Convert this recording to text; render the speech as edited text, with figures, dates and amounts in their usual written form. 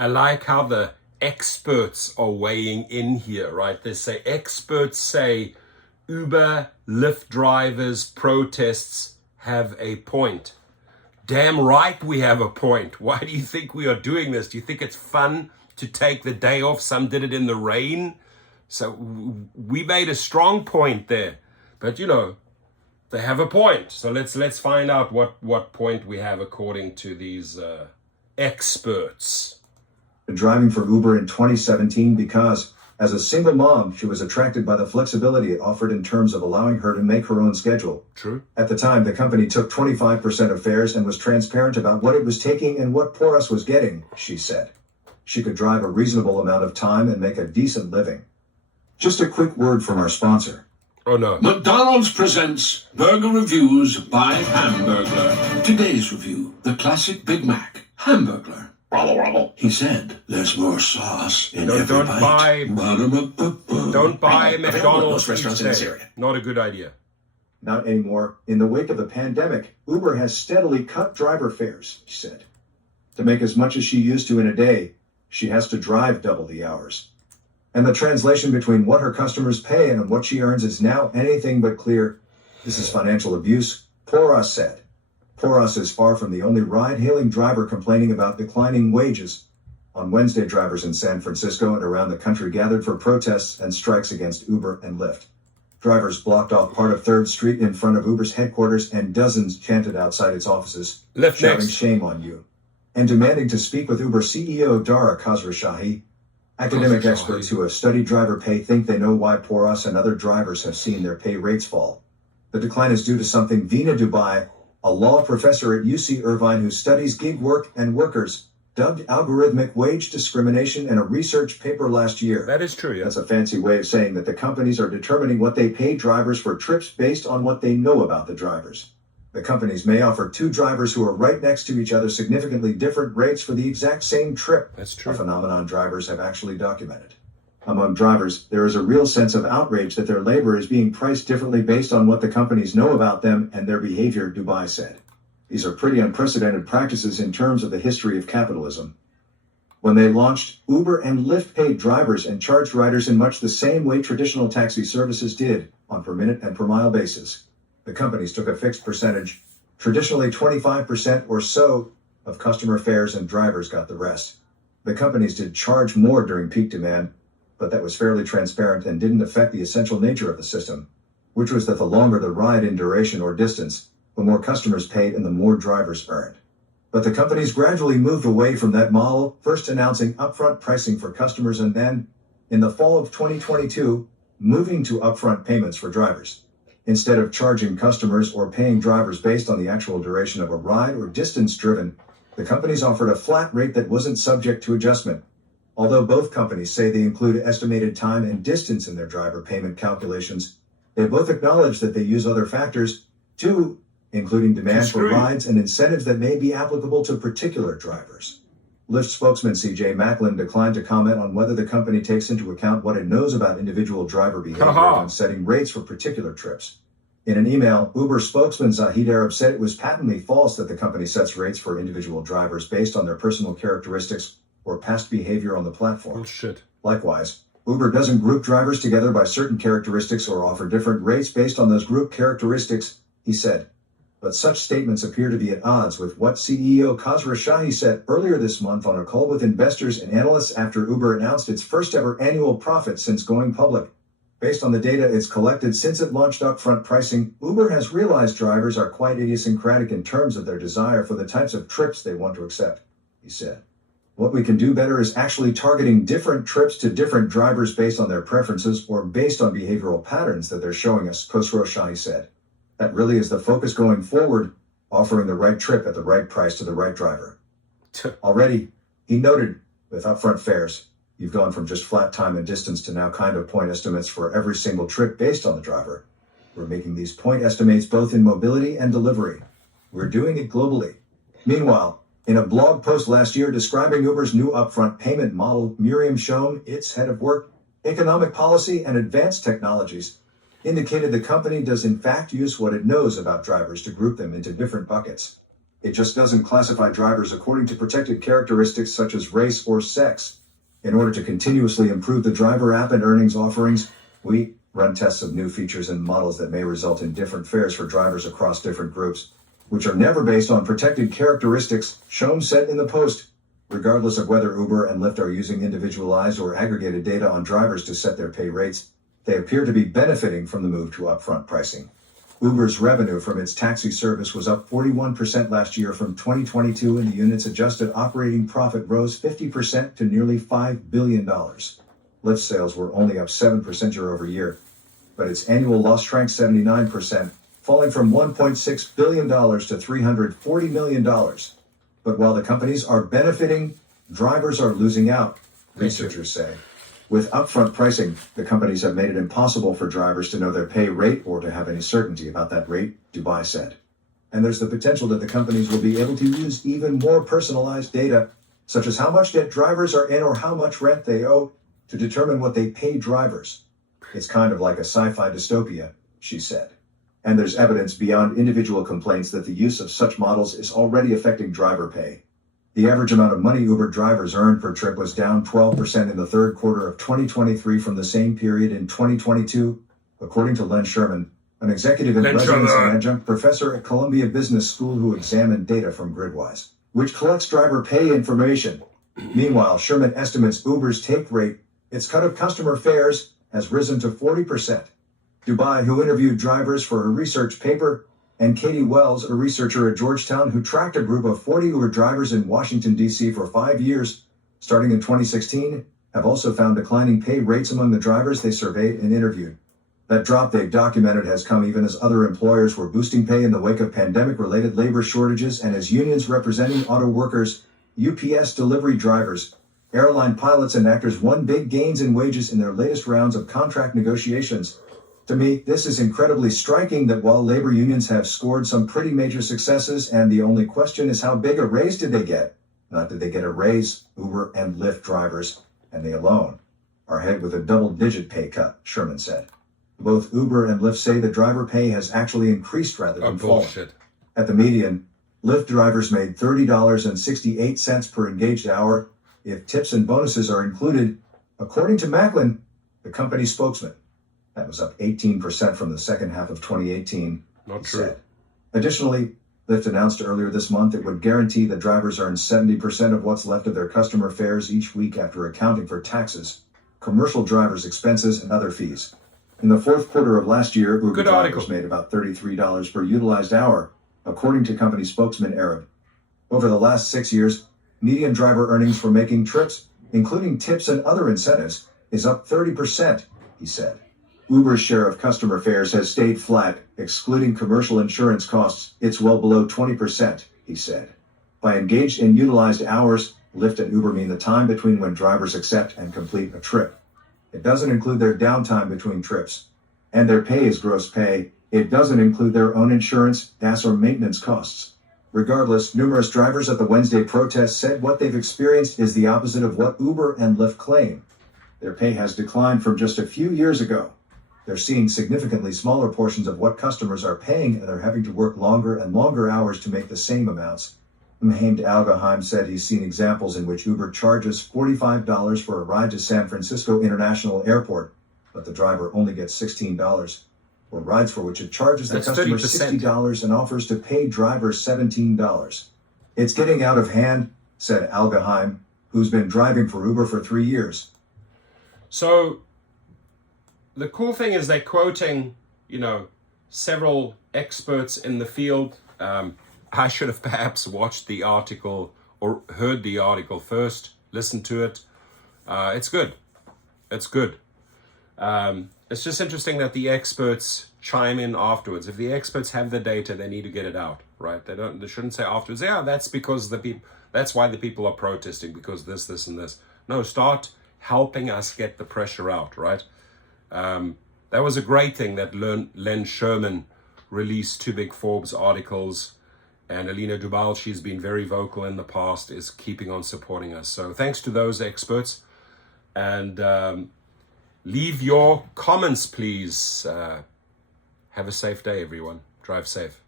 I like how the experts are weighing in here, right? They say experts say Uber, Lyft drivers' protests have a point. Damn right we have a point. Why do you think we are doing this? Do you think it's fun to take the day off? Some did it in the rain. So we made a strong point there. But you know, they have a point. So let's find out what point we have according to these experts. Driving for Uber in 2017 because, as a single mom, she was attracted by the flexibility it offered in terms of allowing her to make her own schedule. True. At the time, the company took 25% of fares and was transparent about what it was taking and what Porras was getting, she said. She could drive a reasonable amount of time and make a decent living. Just a quick word from our sponsor. Oh no. McDonald's presents Burger Reviews by Hamburglar. Today's review, the classic Big Mac. Hamburglar. He said, there's more sauce in every bite. Don't buy McDonald's restaurants in this area. Not a good idea. Not anymore. In the wake of the pandemic, Uber has steadily cut driver fares, she said. To make as much as she used to in a day, she has to drive double the hours. And the translation between what her customers pay and what she earns is now anything but clear. This is financial abuse, Porras said. Porras is far from the only ride-hailing driver complaining about declining wages. On Wednesday, drivers in San Francisco and around the country gathered for protests and strikes against Uber and Lyft. Drivers blocked off part of 3rd Street in front of Uber's headquarters and dozens chanted outside its offices, shouting shame on you, and demanding to speak with Uber CEO Dara Khosrowshahi. Academic experts who have studied driver pay think they know why Porras and other drivers have seen their pay rates fall. The decline is due to something Veena Dubai, a law professor at UC Irvine who studies gig work and workers, dubbed algorithmic wage discrimination in a research paper last year. That is true, yeah. That's a fancy way of saying that the companies are determining what they pay drivers for trips based on what they know about the drivers. The companies may offer two drivers who are right next to each other significantly different rates for the exact same trip. That's true. A phenomenon drivers have actually documented. Among drivers, there is a real sense of outrage that their labor is being priced differently based on what the companies know about them and their behavior, Dubai said. These are pretty unprecedented practices in terms of the history of capitalism. When they launched, Uber and Lyft paid drivers and charged riders in much the same way traditional taxi services did, on per minute and per mile basis. The companies took a fixed percentage, traditionally 25% or so, of customer fares and drivers got the rest. The companies did charge more during peak demand, but that was fairly transparent and didn't affect the essential nature of the system, which was that the longer the ride in duration or distance, the more customers paid and the more drivers earned. But the companies gradually moved away from that model, first announcing upfront pricing for customers and then, in the fall of 2022, moving to upfront payments for drivers. Instead of charging customers or paying drivers based on the actual duration of a ride or distance driven, the companies offered a flat rate that wasn't subject to adjustment. Although both companies say they include estimated time and distance in their driver payment calculations, they both acknowledge that they use other factors, too, including demand for rides and incentives that may be applicable to particular drivers. Lyft spokesman CJ Macklin declined to comment on whether the company takes into account what it knows about individual driver behavior when setting rates for particular trips. In an email, Uber spokesman Zahid Arab said it was patently false that the company sets rates for individual drivers based on their personal characteristics or past behavior on the platform. Bullshit. Likewise, Uber doesn't group drivers together by certain characteristics or offer different rates based on those group characteristics, he said. But such statements appear to be at odds with what CEO Khosrowshahi said earlier this month on a call with investors and analysts after Uber announced its first ever annual profit since going public. Based on the data it's collected since it launched upfront pricing, Uber has realized drivers are quite idiosyncratic in terms of their desire for the types of trips they want to accept, he said. What we can do better is actually targeting different trips to different drivers based on their preferences or based on behavioral patterns that they're showing us, Khosrowshahi said. That really is the focus going forward, offering the right trip at the right price to the right driver. Already, he noted, with upfront fares, you've gone from just flat time and distance to now kind of point estimates for every single trip based on the driver. We're making these point estimates both in mobility and delivery. We're doing it globally. Meanwhile, in a blog post last year describing Uber's new upfront payment model, Miriam Schoen, its head of work, economic policy, and advanced technologies, indicated the company does in fact use what it knows about drivers to group them into different buckets. It just doesn't classify drivers according to protected characteristics such as race or sex. In order to continuously improve the driver app and earnings offerings, we run tests of new features and models that may result in different fares for drivers across different groups, which are never based on protected characteristics, Shom said in the post. Regardless of whether Uber and Lyft are using individualized or aggregated data on drivers to set their pay rates, they appear to be benefiting from the move to upfront pricing. Uber's revenue from its taxi service was up 41% last year from 2022, and the unit's adjusted operating profit rose 50% to nearly $5 billion. Lyft sales were only up 7% year over year, but its annual loss shrank 79%, falling from $1.6 billion to $340 million. But while the companies are benefiting, drivers are losing out, researchers say. With upfront pricing, the companies have made it impossible for drivers to know their pay rate or to have any certainty about that rate, Dubai said. And there's the potential that the companies will be able to use even more personalized data, such as how much debt drivers are in or how much rent they owe, to determine what they pay drivers. It's kind of like a sci-fi dystopia, she said. And there's evidence beyond individual complaints that the use of such models is already affecting driver pay. The average amount of money Uber drivers earned per trip was down 12% in the third quarter of 2023 from the same period in 2022, according to Len Sherman, an executive in residence and adjunct professor at Columbia Business School who examined data from Gridwise, which collects driver pay information. Meanwhile, Sherman estimates Uber's take rate, its cut of customer fares, has risen to 40%. Dubai, who interviewed drivers for a research paper, and Katie Wells, a researcher at Georgetown who tracked a group of 40 Uber drivers in Washington, D.C. for 5 years, starting in 2016, have also found declining pay rates among the drivers they surveyed and interviewed. That drop they've documented has come even as other employers were boosting pay in the wake of pandemic-related labor shortages and as unions representing auto workers, UPS delivery drivers, airline pilots and actors won big gains in wages in their latest rounds of contract negotiations. To me, this is incredibly striking that while labor unions have scored some pretty major successes and the only question is how big a raise did they get, not did they get a raise, Uber and Lyft drivers, and they alone, are hit with a double-digit pay cut, Sherman said. Both Uber and Lyft say the driver pay has actually increased rather than fallen. At the median, Lyft drivers made $30.68 per engaged hour if tips and bonuses are included, according to Macklin, the company spokesman. That was up 18% from the second half of 2018, Not true. Said. Additionally, Lyft announced earlier this month it would guarantee that drivers earn 70% of what's left of their customer fares each week after accounting for taxes, commercial drivers' expenses, and other fees. In the fourth quarter of last year, Uber drivers made about $33 per utilized hour, according to company spokesman Arab. Over the last 6 years, median driver earnings for making trips, including tips and other incentives, is up 30%, he said. Uber's share of customer fares has stayed flat, excluding commercial insurance costs. It's well below 20%, he said. By engaged and utilized hours, Lyft and Uber mean the time between when drivers accept and complete a trip. It doesn't include their downtime between trips. And their pay is gross pay. It doesn't include their own insurance, gas, or maintenance costs. Regardless, numerous drivers at the Wednesday protest said what they've experienced is the opposite of what Uber and Lyft claim. Their pay has declined from just a few years ago. They're seeing significantly smaller portions of what customers are paying, and they're having to work longer and longer hours to make the same amounts. Mahmoud Al-Ghaim said he's seen examples in which Uber charges $45 for a ride to San Francisco International Airport, but the driver only gets $16, or rides for which it charges the customer $60 and offers to pay drivers $17. It's getting out of hand, said Al-Ghaim, who's been driving for Uber for 3 years. So the cool thing is they're quoting, several experts in the field. I should have perhaps watched the article or heard the article first, listened to it. It's good. It's good. It's just interesting that the experts chime in afterwards. If the experts have the data, they need to get it out, right? They shouldn't say afterwards, yeah, that's because that's why the people are protesting, because this, and this. No, start helping us get the pressure out, right? That was a great thing that Len Sherman released 2 big Forbes articles, and Alina Dubal, she's been very vocal in the past, is keeping on supporting us. So thanks to those experts, and leave your comments, please. Have a safe day, everyone. Drive safe.